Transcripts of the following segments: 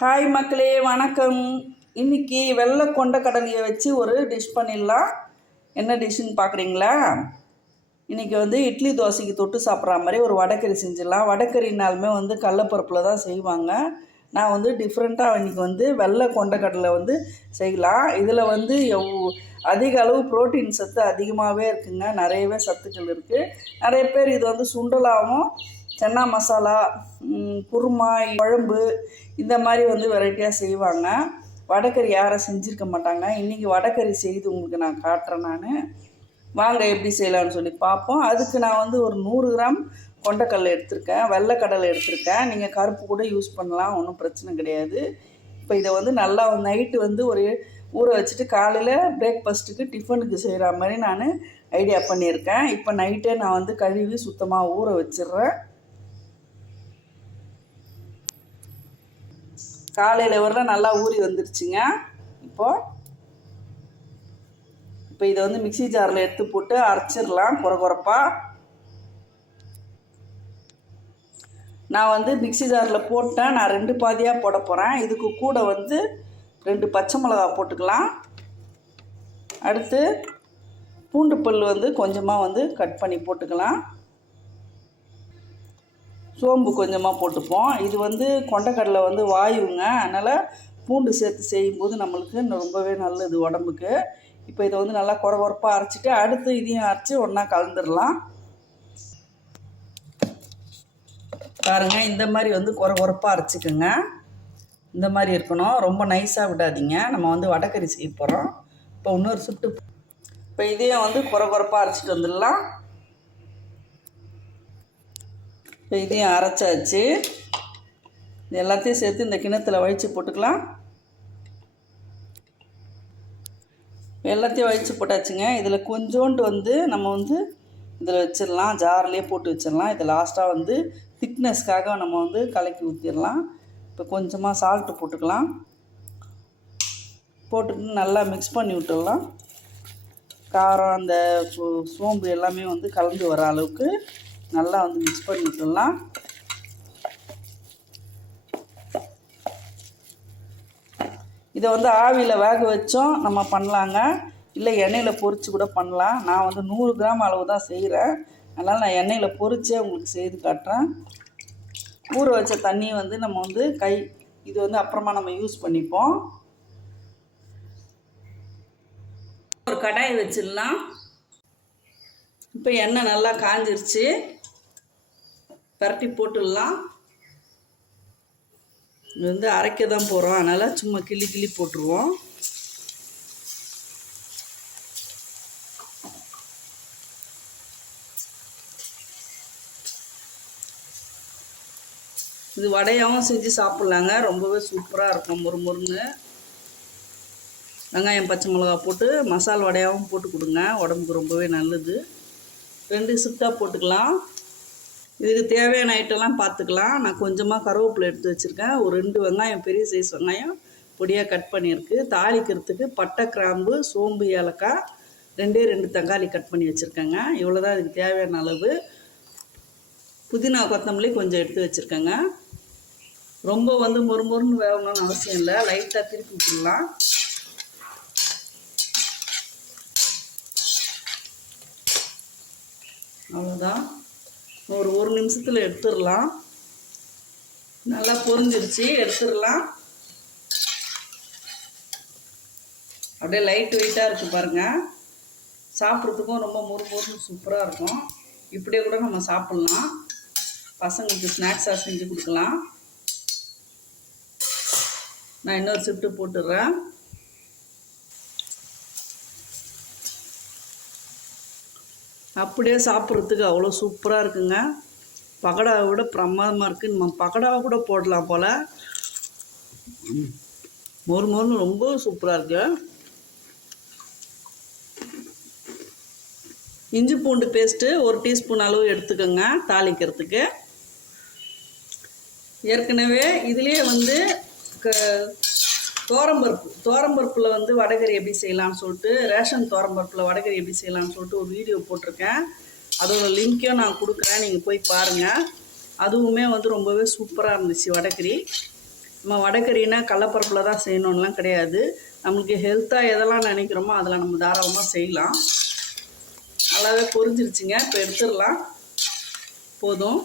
Hi மக்களே வணக்கம். இன்னைக்கு வெள்ளை கொண்ட கடலையை வச்சு ஒரு டிஷ் பண்ணிடலாம். என்ன டிஷ்ஷுன்னு பார்க்குறீங்களா? இன்றைக்கி வந்து இட்லி தோசைக்கு தொட்டு சாப்பிட்ற மாதிரி ஒரு வடக்கறி செஞ்சிடலாம். வடக்கறினாலுமே வந்து கடலப்பருப்பில் தான் செய்வாங்க. நான் வந்து டிஃப்ரெண்ட்டாக இன்றைக்கி வந்து வெள்ளை கொண்ட கடலை வந்து செய்யலாம். இதில் வந்து எவ் அதிக அளவு புரோட்டீன் சத்து அதிகமாகவே இருக்குங்க. நிறையவே சத்துக்கள் இருக்குது நிறைய பேர் இது வந்து சுண்டலாகவும் சன்னா மசாலா குருமா குழம்பு இந்த மாதிரி வந்து வெரைட்டியாக செய்வாங்க. வடக்கறி யாரும் செஞ்சுருக்க மாட்டாங்க. இன்றைக்கி வடக்கறி செய்து உங்களுக்கு நான் காட்டுறேன் நான். வாங்க எப்படி செய்யலாம்னு சொல்லி பார்ப்போம். அதுக்கு நான் வந்து ஒரு நூறு கிராம் கொண்டக்கடலை எடுத்திருக்கேன். வெள்ளைக்கடலை எடுத்திருக்கேன். நீங்கள் கருப்பு கூட யூஸ் பண்ணலாம். ஒன்றும் பிரச்சனை கிடையாது. இப்போ இதை வந்து நல்லா நைட்டு வந்து ஒரு ஊற வச்சுட்டு காலையில் பிரேக்ஃபாஸ்ட்டுக்கு டிஃபனுக்கு செய்கிற மாதிரி நான் ஐடியா பண்ணியிருக்கேன். இப்போ நைட்டே நான் வந்து கழுவி சுத்தமாக ஊற வச்சிடுறேன். காலையில் வரல நல்லா ஊறி வந்துருச்சுங்க. இப்போது இப்போ இதை வந்து மிக்ஸி ஜாரில் எடுத்து போட்டு அரைச்சிடலாம் குறை குறைப்பாக நான் வந்து மிக்சி ஜாரில் போட்டேன். நான் ரெண்டு பாதியாக போட போகிறேன் இதுக்கு கூட வந்து ரெண்டு பச்சை மிளகா போட்டுக்கலாம். அடுத்து பூண்டு பல் வந்து கொஞ்சமாக வந்து கட் பண்ணி போட்டுக்கலாம். சோம்பு கொஞ்சமாக போட்டுப்போம். இது வந்து கொண்டக்கடலை வந்து வாயுங்க. அதனால் பூண்டு சேர்த்து செய்யும்போது நம்மளுக்கு இன்னும் ரொம்பவே நல்லது உடம்புக்கு. இப்போ இதை வந்து நல்லா குறை குறப்பாக அரைச்சிட்டு அடுத்து இதையும் அரைச்சி ஒன்றா கலந்துடலாம் பாருங்க இந்த மாதிரி வந்து குறை குறப்பாக அரைச்சிக்கோங்க. இந்த மாதிரி இருக்கணும். ரொம்ப நைஸாக விடாதீங்க. நம்ம வந்து வடக்கறி செய்ய போகிறோம் இப்போ இன்னொரு சுட்டு இப்போ இதையும் வந்து குறை குறப்பாக அரைச்சிட்டு வந்துடலாம் இப்போ இதையும் அரைச்சாச்சு. இது எல்லாத்தையும் சேர்த்து இந்த கிணத்துல வழித்து போட்டுக்கலாம். எல்லாத்தையும் வழித்து போட்டாச்சுங்க. இதில் கொஞ்சோண்டு வந்து நம்ம வந்து இதில் வச்சிடலாம். ஜார்லேயே போட்டு வச்சிடலாம். இது லாஸ்ட்டாக வந்து திக்னஸ்க்காக நம்ம வந்து கலக்கி ஊற்றிடலாம் இப்போ கொஞ்சமாக சால்ட்டு போட்டுக்கலாம். போட்டுட்டு நல்லா மிக்ஸ் பண்ணி விட்டுடலாம். காரம் அந்த சோம்பு எல்லாமே வந்து கலந்து வர அளவுக்கு நல்லா வந்து மிக்ஸ் பண்ணி விட்டுடலாம். இதை வந்து ஆவியில் வேக வச்சோம். நம்ம பண்ணலாங்க. இல்லை எண்ணெயில் பொறிச்சு கூட பண்ணலாம். நான் வந்து நூறு கிராம் அளவு தான் செய்கிறேன் அதனால் நான் எண்ணெயில் பொறிச்சே உங்களுக்கு செய்து காட்டுறேன். ஊற வச்ச தண்ணியை வந்து நம்ம வந்து கை இது வந்து அப்புறமா நம்ம யூஸ் பண்ணிப்போம். ஒரு கடாய் வச்சிடலாம். இப்போ எண்ணெய் நல்லா காஞ்சிருச்சு. பரட்டி போட்டுடலாம். இது வந்து அரைக்க தான் போகிறோம் அதனால் சும்மா கிள்ளி கிள்ளி போட்டுருவோம். இது வடையாகவும் செஞ்சு சாப்பிட்லாங்க. ரொம்பவே சூப்பராக இருக்கும். மொறு மொறுன்னு. வெங்காயம் பச்சை மிளகா போட்டு மசால் வடையாகவும் போட்டு கொடுங்க. உடம்புக்கு ரொம்பவே நல்லது. ரெண்டு சிப்டாக போட்டுக்கலாம். இதுக்கு தேவையான ஐட்டம்லாம் பார்த்துக்கலாம் நான் கொஞ்சமாக கருவேப்பிலை எடுத்து வச்சுருக்கேன். ஒரு ரெண்டு வெங்காயம் பெரிய சைஸ் வெங்காயம் பொடியாக கட் பண்ணியிருக்கு. தாளிக்கிறதுக்கு பட்டை கிராம்பு சோம்பு ஏலக்காய் ரெண்டே ரெண்டு தக்காளி கட் பண்ணி வச்சுருக்கேங்க. இவ்வளோ தான் இதுக்கு தேவையான அளவு. புதினா கொத்தமல்லி கொஞ்சம் எடுத்து வச்சுருக்கேங்க. ரொம்ப வந்து மொறு மொறுன்னு வேகணும்னு அவசியம் இல்லை. லைட்டாக திருப்பி விட்டுடலாம். அவ்வளோதான் ஒரு ஒரு நிமிஷத்தில் எடுத்துடலாம். நல்லா பொரிஞ்சிருச்சு எடுத்துடலாம். அப்படியே லைட் வெயிட்டாக இருக்குது பாருங்கள் சாப்பிட்றதுக்கும் ரொம்ப மொறு மொறுன்னு சூப்பராக இருக்கும். இப்படியே கூட நம்ம சாப்பிட்லாம். பசங்களுக்கு ஸ்நாக்ஸாக செஞ்சு கொடுக்கலாம். நான் இன்னொரு ஷிஃப்ட்டு போட்டுடுறேன் அப்படியே சாப்பிட்றதுக்கு அவ்வளோ சூப்பராக இருக்குங்க. பகடாவை விட பிரமாதமாக இருக்குது நம்ம பகடாவை கூட போடலாம் போல். ம். மொறு மொறுன்னு ரொம்ப சூப்பராக இருக்கு. இஞ்சி பூண்டு பேஸ்ட்டு ஒரு டீஸ்பூன் அளவு எடுத்துக்கோங்க தாளிக்கிறதுக்கு. ஏற்கனவே இதுலேயே வந்து க தோரம்பருப்பு தோரம்பருப்பில் வந்து வடகறி எப்படி செய்யலாம்னு சொல்லிட்டு ரேஷன் தோரம்பருப்பில் வடகறி எப்படி செய்யலாம்னு சொல்லிட்டு ஒரு வீடியோ போட்டிருக்கேன். அதோட லிங்க்கையும் நான் கொடுக்குறேன் நீங்கள் போய் பாருங்கள் அதுவுமே வந்து ரொம்பவே சூப்பராக இருந்துச்சு வடகறி. நம்ம வடகறினா கடலப்பருப்பில் தான் செய்யணும்லாம் கிடையாது. நம்மளுக்கு ஹெல்த்தாக எதெல்லாம் நினைக்கிறோமோ அதெல்லாம் நம்ம தாராளமாக செய்யலாம். நல்லாவே பொரிஞ்சிருச்சுங்க. இப்போ எடுத்துடலாம். போதும்.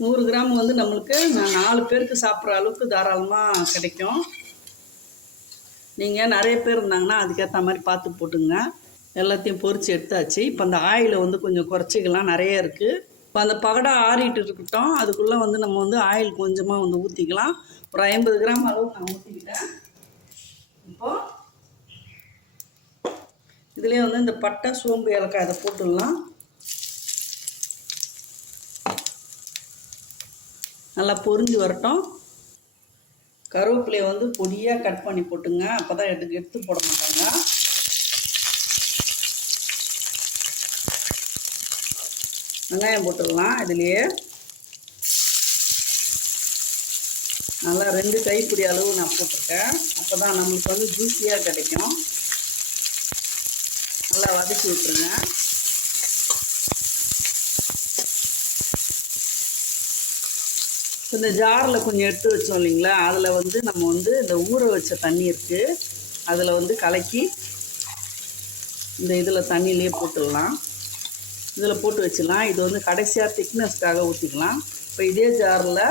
நூறு கிராம் வந்து நம்மளுக்கு நான் நாலு பேருக்கு சாப்பிட்ற அளவுக்கு தாராளமாக கிடைக்கும். நீங்கள் நிறைய பேர் இருந்தாங்கன்னா அதுக்கேற்ற மாதிரி பார்த்து போட்டுங்க. எல்லாத்தையும் பொறிச்சு எடுத்தாச்சு. இப்போ அந்த ஆயிலை வந்து கொஞ்சம் குறைச்சிக்கலாம். நிறைய இருக்குது இப்போ அந்த பகடா ஆறிட்டு இருக்கட்டும். அதுக்குள்ளே வந்து நம்ம வந்து ஆயில் கொஞ்சமாக வந்து ஊற்றிக்கலாம் ஒரு ஐம்பது கிராம் அளவுக்கு நான் ஊற்றிக்கிட்டேன் இப்போது இதுலேயே வந்து இந்த பட்டை சோம்பு ஏலக்காய் இதை போட்டுடலாம். நல்லா பொரிஞ்சு வரட்டும். கருவேப்பிலையை வந்து பொடியாக கட் பண்ணி போட்டுங்க. அப்போ தான் எடுத்து எடுத்து போட மாட்டாங்க. வெங்காயம் போட்டுடலாம் இதுலேயே. நல்லா ரெண்டு கைப்பிடி அளவு நான் போட்டிருக்கேன். அப்போ தான் நம்மளுக்கு வந்து ஜூஸியாக கிடைக்கும். நல்லா வதக்கி விட்டுருங்க. இந்த ஜாரில் கொஞ்சம் எடுத்து வச்சோம் இல்லைங்களா? அதில் வந்து நம்ம வந்து இந்த ஊற வச்ச தண்ணி இருக்குது அதில் வந்து கலக்கி இந்த இதில் தண்ணியிலே போட்டுடலாம். இதில் போட்டு வச்சிடலாம். இது வந்து கடைசியாக திக்னஸ்க்காக ஊற்றிக்கலாம் இப்போ இதே ஜாரில்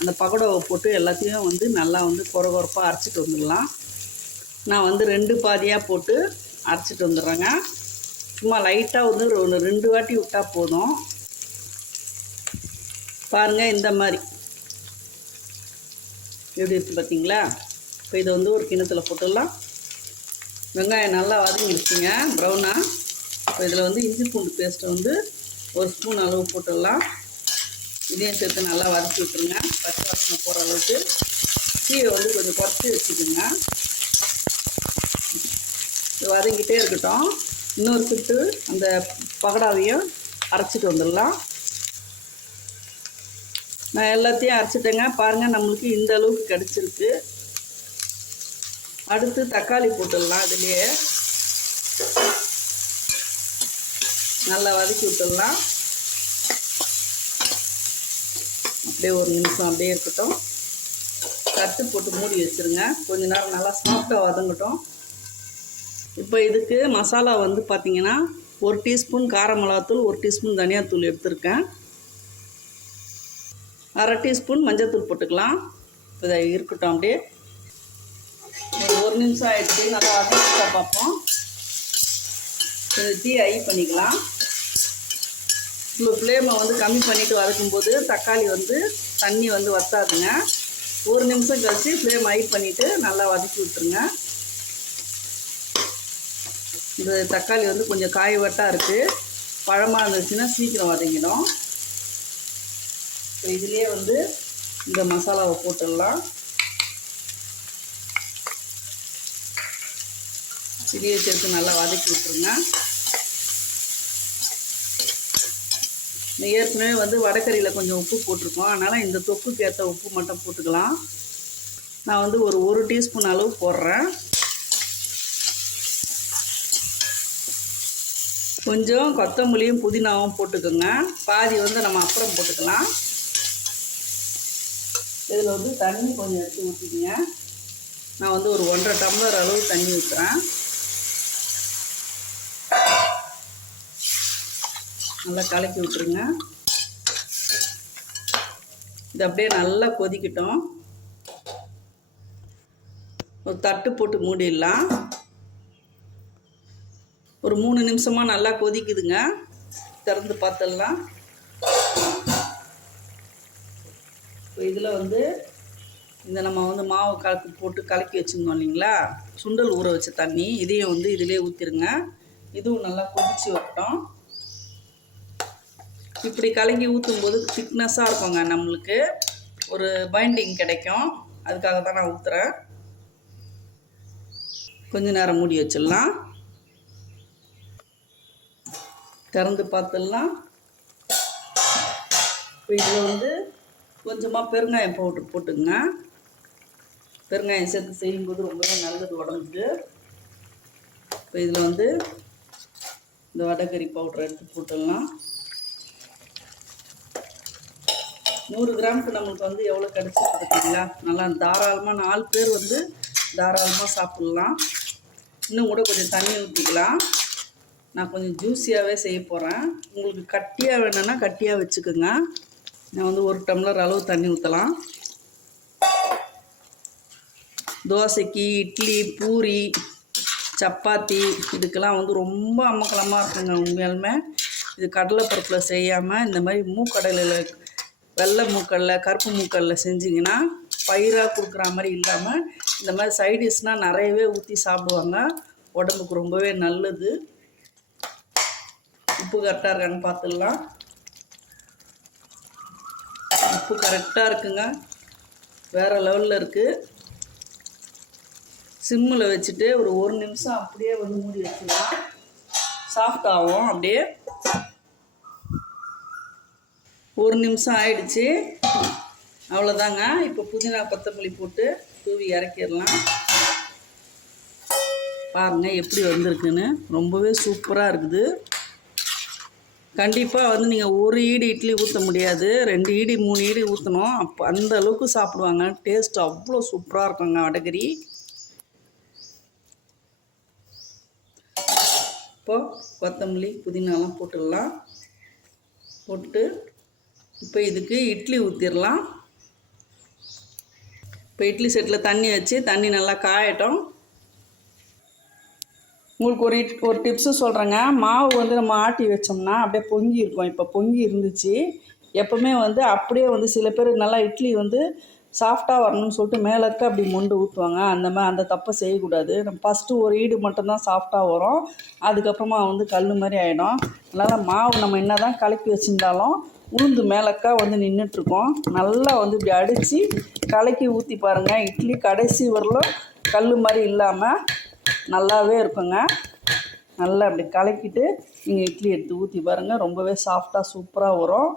அந்த பகோடாவை போட்டு எல்லாத்தையும் வந்து நல்லா வந்து குறை குறப்பாக அரைச்சிட்டு வந்துடலாம். நான் வந்து ரெண்டு பாதியாக போட்டு அரைச்சிட்டு வந்துடுறேங்க. சும்மா லைட்டாக வந்து ஒரு ரெண்டு வாட்டி விட்டால் போதும். பாருங்கள் இந்த மாதிரி. எப்படி இருக்குது பார்த்தீங்களா? இப்போ இதை வந்து ஒரு கிணத்துல போட்டுடலாம். வெங்காயம் நல்லா வதங்கிடுச்சுங்க ப்ரௌனாக இப்போ இதில் வந்து இஞ்சி பூண்டு பேஸ்ட்டை வந்து ஒரு ஸ்பூன் அளவு போட்டுடலாம். இதையும் சேர்த்து நல்லா வதக்கி விட்டுருங்க. பச்சை வாசனை போகிற அளவுக்கு. தீயை வந்து கொஞ்சம் குறைச்சி வச்சுக்கோங்க. இது வதங்கிட்டே இருக்கட்டும். இன்னொரு சுட்டு அந்த பகடாவையும் அரைச்சிட்டு வந்துடலாம். நான் எல்லாத்தையும் அரைச்சிட்டேங்க. பாருங்கள் நம்மளுக்கு இந்த அளவுக்கு கிடச்சிருக்கு. அடுத்து தக்காளி போட்டுடலாம் அதுலேயே. நல்லா வதக்கி விட்டுடலாம். அப்படியே ஒரு நிமிஷம் அப்படியே இருக்கட்டும். தட்டு போட்டு மூடி வச்சுருங்க. கொஞ்ச நேரம் நல்லா சாஃப்டாக வதங்கட்டும். இப்போ இதுக்கு மசாலா வந்து பார்த்திங்கன்னா ஒரு டீஸ்பூன் கார மிளகாத்தூள் ஒரு டீஸ்பூன் தனியாத்தூள் எடுத்திருக்கேன். அரை டீஸ்பூன் மஞ்சள்தூள் போட்டுக்கலாம். இப்போ இதை இருக்கட்டும் அப்படியே. ஒரு நிமிஷம் ஆகிடுச்சு நல்லா அரைச்சா பார்ப்போம். கொஞ்சம் டீ ஐ பண்ணிக்கலாம். இப்போ ஃப்ளேமை வந்து கம்மி பண்ணிவிட்டு வதக்கும்போது தக்காளி வந்து தண்ணி வந்து வத்தாதுங்க. ஒரு நிமிஷம் கழித்து ஃப்ளேம் ஐ பண்ணிவிட்டு நல்லா வதக்கி விட்டுருங்க. இந்த தக்காளி வந்து கொஞ்சம் காய் வட்டாக இருக்குது பழமாக இருந்துச்சுன்னா சீக்கிரம் வதங்கிடும். ஸோ இதுலேயே வந்து இந்த மசாலாவை போட்டுடலாம். இதையே சேர்த்து நல்லா வதக்கி விட்டுருங்க. ஏற்கனவே வந்து வடக்கறியில் கொஞ்சம் உப்பு போட்டிருக்கோம். அதனால் இந்த தொக்குக்கு ஏற்ற உப்பு மட்டும் போட்டுக்கலாம். நான் வந்து ஒரு ஒரு டீஸ்பூன் அளவு போடுறேன். கொஞ்சம் கொத்தமல்லியும் புதினாவும் போட்டுக்கோங்க. பாதி வந்து நம்ம அப்புறம் போட்டுக்கலாம். இதில் வந்து தண்ணி கொஞ்சம் எடுத்து ஊற்றிக்கிங்க. நான் வந்து ஒரு ஒன்றரை டம்ளர் அளவு தண்ணி ஊற்றுறேன் நல்லா கலக்கி விட்டுருங்க. இது அப்படியே நல்லா கொதிக்கட்டும். ஒரு தட்டு போட்டு மூடிடலாம். ஒரு மூணு நிமிஷமாக நல்லா கொதிக்குதுங்க. திறந்து பார்த்துடலாம். இதில் வந்து இந்த நம்ம வந்து மாவு கலக்கி போட்டு கலக்கி வச்சுருந்தோம் இல்லைங்களா? சுண்டல் ஊற வச்ச தண்ணி இதையும் வந்து இதிலே ஊற்றிருங்க இதுவும் நல்லா கொதிச்சு வரட்டும். இப்படி கலங்கி ஊற்றும்போது திக்னஸ்ஸாக இருக்குங்க நம்மளுக்கு. ஒரு பைண்டிங் கிடைக்கும். அதுக்காக தான் நான் ஊற்றுறேன் கொஞ்ச நேரம் மூடி வச்சிடலாம். திறந்து பார்த்துடலாம். இப்போ இதில் வந்து கொஞ்சமாக பெருங்காயம் பவுட்ரு போட்டுங்க. பெருங்காயம் சேர்த்து செய்யும்போது ரொம்பவே நல்லது உடம்புக்கு. இப்போ இதில் வந்து இந்த வடகறி பவுட்ரு எடுத்து போட்டுடலாம். நூறு கிராமுக்கு நம்மளுக்கு வந்து எவ்வளோ கிடச்சி பார்த்தீங்களா நல்லா தாராளமாக நாலு பேர் வந்து தாராளமாக சாப்பிட்லாம். இன்னும் கூட கொஞ்சம் தண்ணி ஊற்றிக்கலாம் நான் கொஞ்சம் ஜூஸியாகவே செய்ய போகிறேன் உங்களுக்கு கட்டியாக வேணும்னா கட்டியாக வச்சுக்கோங்க. நான் வந்து ஒரு டம்ளர் அளவு தண்ணி ஊற்றலாம் தோசைக்கு இட்லி பூரி சப்பாத்தி இதுக்கெல்லாம் வந்து ரொம்ப அம்மக்கலமாக இருக்குங்க உண்மையாலுமே. இது கடலைப்பருப்பில் செய்யாமல் இந்த மாதிரி மூக்கடலையில் வெள்ளை மூக்கடலை கருப்பு மூக்கடலை செஞ்சிங்கன்னா பயிராக கொடுக்குற மாதிரி இல்லாமல் இந்த மாதிரி சைடிஷ்னால் நிறையவே ஊற்றி சாப்பிடுவாங்க. உடம்புக்கு ரொம்பவே நல்லது. உப்பு கரெக்டாக இருக்கான்னு பார்த்துடலாம். உப்பு கரெக்டாக இருக்குங்க. வேறு லெவலில் இருக்குது சிம்மில் வச்சுட்டு ஒரு ஒரு நிமிஷம் அப்படியே வந்து மூடி வச்சுக்கலாம். சாஃப்ட் ஆகும் அப்படியே. ஒரு நிமிஷம் ஆயிடுச்சு. அவ்வளோதாங்க இப்போ புதினா கொத்தமல்லி போட்டு தூவி இறக்கிடலாம். பாருங்கள் எப்படி வந்திருக்குன்னு. ரொம்பவே சூப்பராக இருக்குது. கண்டிப்பாக வந்து நீங்கள் ஒரு ஈடு இட்லி ஊற்ற முடியாது. ரெண்டு ஈடு மூணு ஈடு ஊற்றணும் அப்போ அந்த அளவுக்கு சாப்பிடுவாங்க. டேஸ்ட் அவ்வளோ சூப்பராக இருக்குங்க வடகரி. இப்போ கொத்தமல்லி புதினாலாம் போட்டுடலாம். போட்டு இப்போ இதுக்கு இட்லி ஊற்றிடலாம் இப்போ இட்லி செட்டில் தண்ணி வச்சு தண்ணி நல்லா காயட்டும். உங்களுக்கு ஒரு இட் ஒரு டிப்ஸு சொல்கிறேங்க மாவு வந்து நம்ம ஆட்டி வச்சோம்னா அப்படியே பொங்கி இருக்கும். இப்போ பொங்கி இருந்துச்சு. எப்போவுமே வந்து அப்படியே வந்து சில பேர் நல்லா இட்லி வந்து சாஃப்டாக வரணும்னு சொல்லிட்டு மேலக்க அப்படி மொண்டு ஊற்றுவாங்க அந்த மாதிரி அந்த தப்பை செய்யக்கூடாது. நம்ம ஃபஸ்ட்டு ஒரு ஈடு மட்டும்தான் சாஃப்டாக வரும். அதுக்கப்புறமா வந்து கல் மாதிரி ஆகிடும் அதனால் மாவு நம்ம என்ன தான் கலக்கி வச்சுருந்தாலும் உளுந்து மேலக்கா வந்து நின்றுட்டுருக்கோம் நல்லா வந்து இப்படி அடித்து கலக்கி ஊற்றி பாருங்கள் இட்லி கடைசி வரலும் கல் மாதிரி இல்லாமல் நல்லாவே இருக்குங்க. நல்லா அப்படி கலக்கிட்டு நீங்கள் இட்லி எடுத்து ஊற்றி பாருங்கள் ரொம்பவே சாஃப்டாக சூப்பராக வரும்.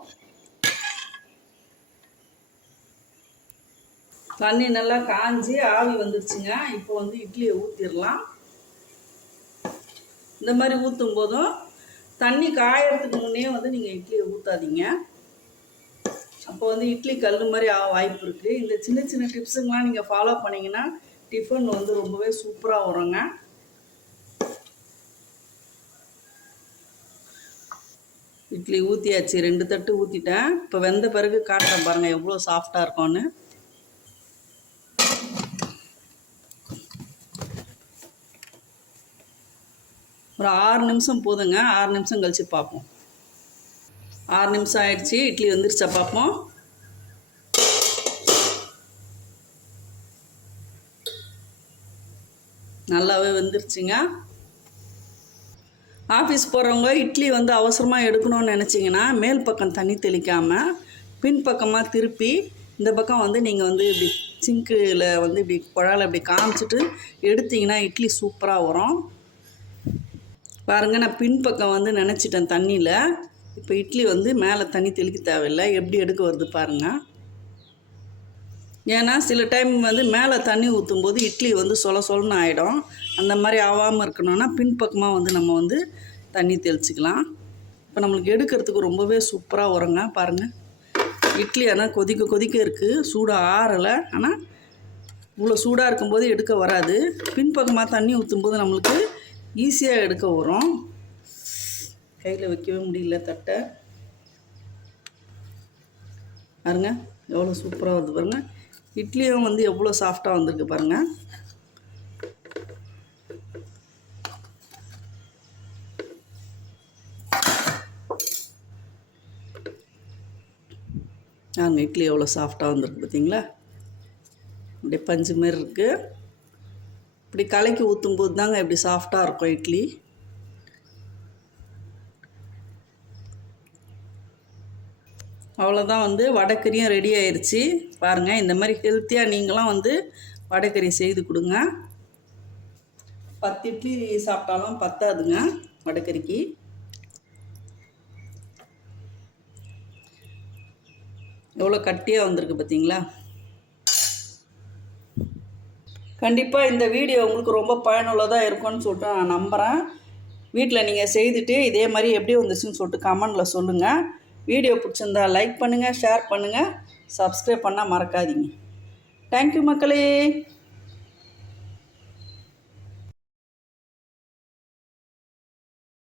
தண்ணி நல்லா காஞ்சி ஆவி வந்துருச்சுங்க. இப்போ வந்து இட்லியை ஊற்றிடலாம் இந்த மாதிரி ஊற்றும் போதும் தண்ணி காயறதுக்கு முன்னே வந்து நீங்கள் இட்லியை ஊற்றாதீங்க அப்போ வந்து இட்லி கல் மாதிரி ஆக வாய்ப்பு இருக்குது இந்த சின்ன சின்ன டிப்ஸுங்கெலாம் நீங்கள் ஃபாலோ பண்ணிங்கன்னா டிஃபன் வந்து ரொம்பவே சூப்பராக வருங்க. இட்லி ஊற்றியாச்சு ரெண்டு தட்டு ஊற்றிட்டேன் இப்போ வெந்த பிறகு காட்டுறேன் பாருங்கள் எவ்வளோ சாஃப்டாக இருக்கும்னு ஒரு ஆறு நிமிஷம் போதுங்க. ஆறு நிமிஷம் கழித்து பார்ப்போம். ஆறு நிமிஷம் ஆயிடுச்சு. இட்லி வந்துருச்சா பார்ப்போம். வந்துருச்சுங்க. ஆஃபீஸ் போகிறவங்க இட்லி வந்து அவசரமாக எடுக்கணும்னு நினச்சிங்கன்னா மேல் பக்கம் தண்ணி தெளிக்காமல் பின்பக்கமாக திருப்பி இந்த பக்கம் வந்து நீங்கள் வந்து இப்படி சிங்கில் வந்து இப்படி குழாயில் இப்படி காமிச்சிட்டு எடுத்திங்கன்னா இட்லி சூப்பராக வரும். பாருங்கள் நான் பின்பக்கம் வந்து நினச்சிட்டேன் தண்ணியில். இப்போ இட்லி வந்து மேலே தண்ணி தெளிக்க தேவையில்லை. எப்படி எடுக்க வருது பாருங்கள் ஏன்னா சில டைம் வந்து மேலே தண்ணி ஊற்றும் போது இட்லி வந்து சொல சொலன்னு ஆகிடும் அந்த மாதிரி ஆகாமல் இருக்கணும்னா பின்பக்கமாக வந்து நம்ம வந்து தண்ணி தெளிச்சிக்கலாம். இப்போ நம்மளுக்கு எடுக்கிறதுக்கு ரொம்பவே சூப்பராக வருங்க பாருங்கள் இட்லி ஆனால் கொதிக்க கொதிக்க இருக்குது சூடாக ஆறலை. ஆனால் இவ்வளோ சூடாக இருக்கும்போது எடுக்க வராது. பின்பக்கமாக தண்ணி ஊற்றும்போது நம்மளுக்கு ஈஸியாக எடுக்க வரும். கையில் வைக்கவே முடியல தட்டை. பாருங்க எவ்வளோ சூப்பராக வருது பாருங்கள் இட்லியும் வந்து எவ்வளோ சாஃப்டாக வந்திருக்கு பாருங்கள் நாங்கள் இட்லி எவ்வளோ சாஃப்டாக வந்திருக்கு பார்த்தீங்களா? அப்படியே பஞ்சு மாரி இருக்குது இப்படி கலக்கி ஊற்றும் போது தாங்க இப்படி சாஃப்டாக இருக்கும் இட்லி. அவ்வளோதான் வந்து வடைக்கறியும் ரெடி ஆயிடுச்சு பாருங்கள் இந்த மாதிரி ஹெல்த்தியாக நீங்களாம் வந்து வடைக்கறி செய்து கொடுங்க. பத்து இட்லி சாப்பிட்டாலும் பத்தாதுங்க வடக்கறிக்கு எவ்வளோ கட்டியாக வந்திருக்கு பார்த்தீங்களா கண்டிப்பாக இந்த வீடியோ உங்களுக்கு ரொம்ப பயனுள்ளதாக இருக்கும்னு சொல்லிட்டு நான் நம்புகிறேன் வீட்டில் நீங்கள் செய்துட்டு இதே மாதிரி எப்படி வந்துச்சுன்னு சொல்லிட்டு கமெண்டில் சொல்லுங்கள் வீடியோ பிடிச்சிருந்தா லைக் பண்ணுங்கள் ஷேர் பண்ணுங்கள் சப்ஸ்கிரைப் பண்ணால் மறக்காதீங்க. தேங்க்யூ மக்களே.